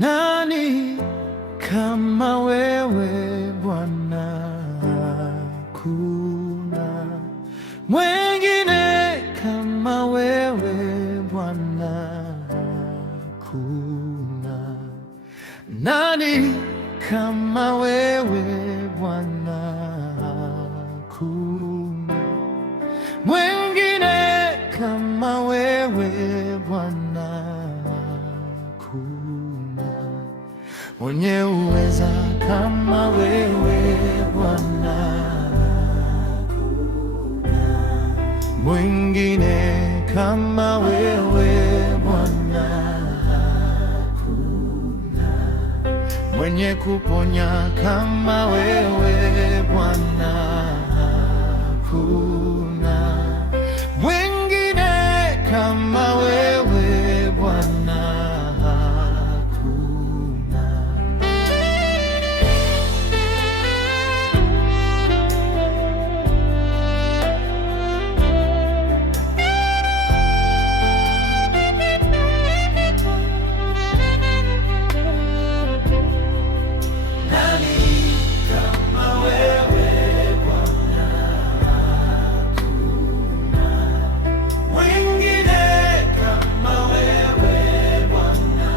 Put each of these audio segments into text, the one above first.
Nani kama wewe Bwana? Hakuna mwingine kama wewe Bwana. Hakuna nani kama wewe Bwana. Hakuna mwingine kama wewe Bwana. Mwenye uweza kama wewe Bwana. Mwingine kama wewe Bwana. Mwenye kuponya kama wewe Bwana. Hakuna mwingine kama wewe Bwana. Nani kama wewe Bwana? Hakuna mwingine kama wewe Bwana.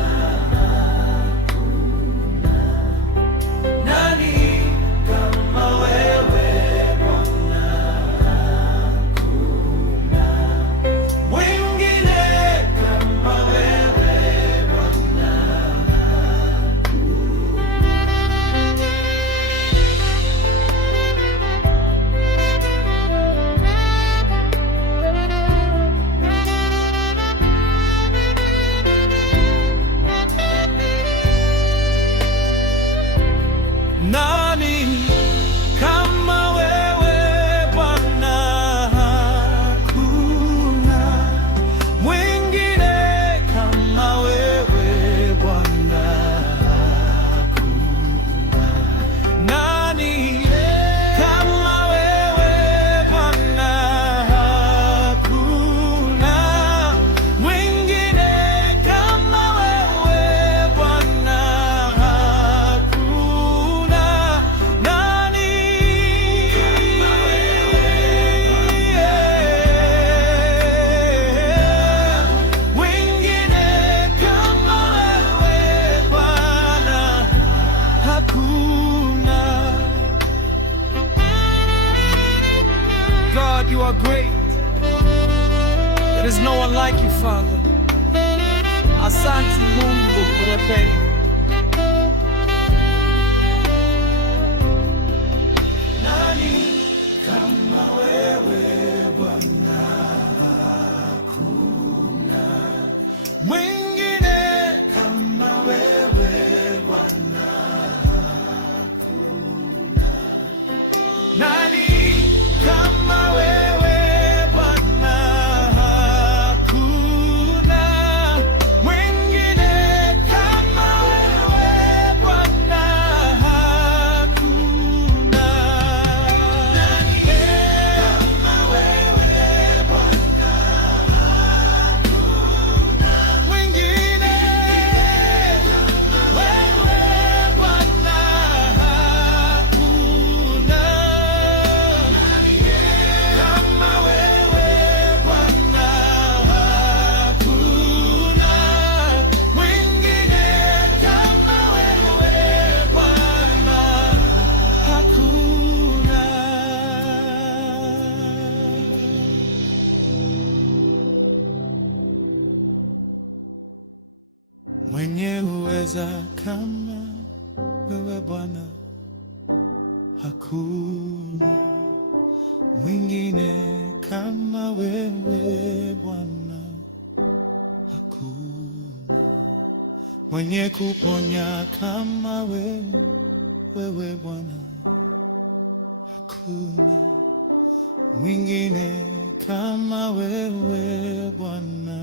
Hakuna nani kama wewe Bwana. Hakuna mwingine kama wewe Bwana. God, you are great. There is no one like you, Father. Asante Mungu mwenye pendo. Nani kama wewe Bwana? Hakuna mwingine kama wewe Bwana. Hakuna nani kama wewe Bwana. Hakuna mwingine kama wewe Bwana. Hakuna nani kama wewe Bwana. Hakuna mwingine wewe Bwana. Hakuna mwenye uweza kama wewe Bwana. Hakuna mwingine kama wewe Bwana. Hakuna mwenye kuponya kama wewe Bwana. Hakuna mwingine kama wewe Bwana.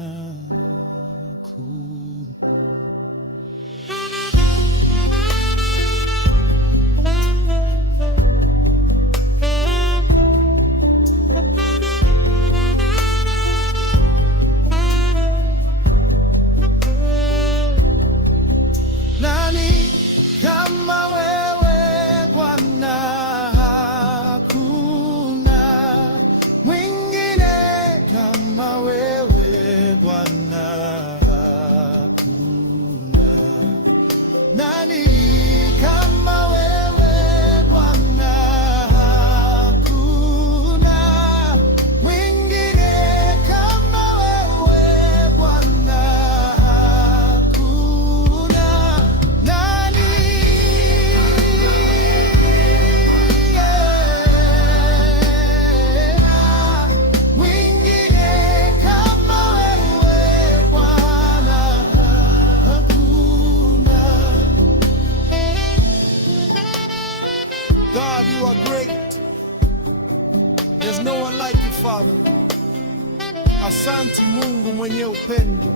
Asanti Mungu mwenye upendo.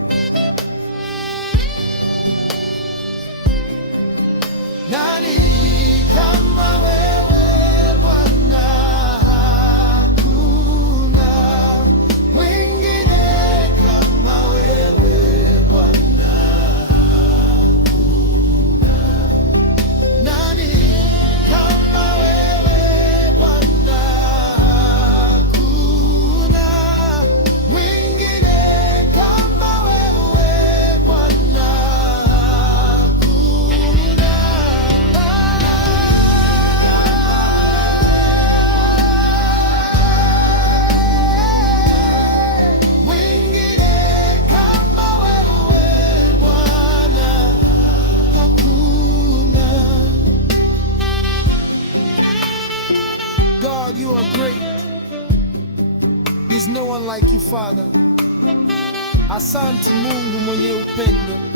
Nani kama wewe Bwana? Hakuna mwingine kama wewe Bwana. Hakuna. Nani kama wewe Bwana? Hakuna mwingine kama wewe Bwana. God, you are great. There's no one like you, Father. Asante Mungu mwenye upendo.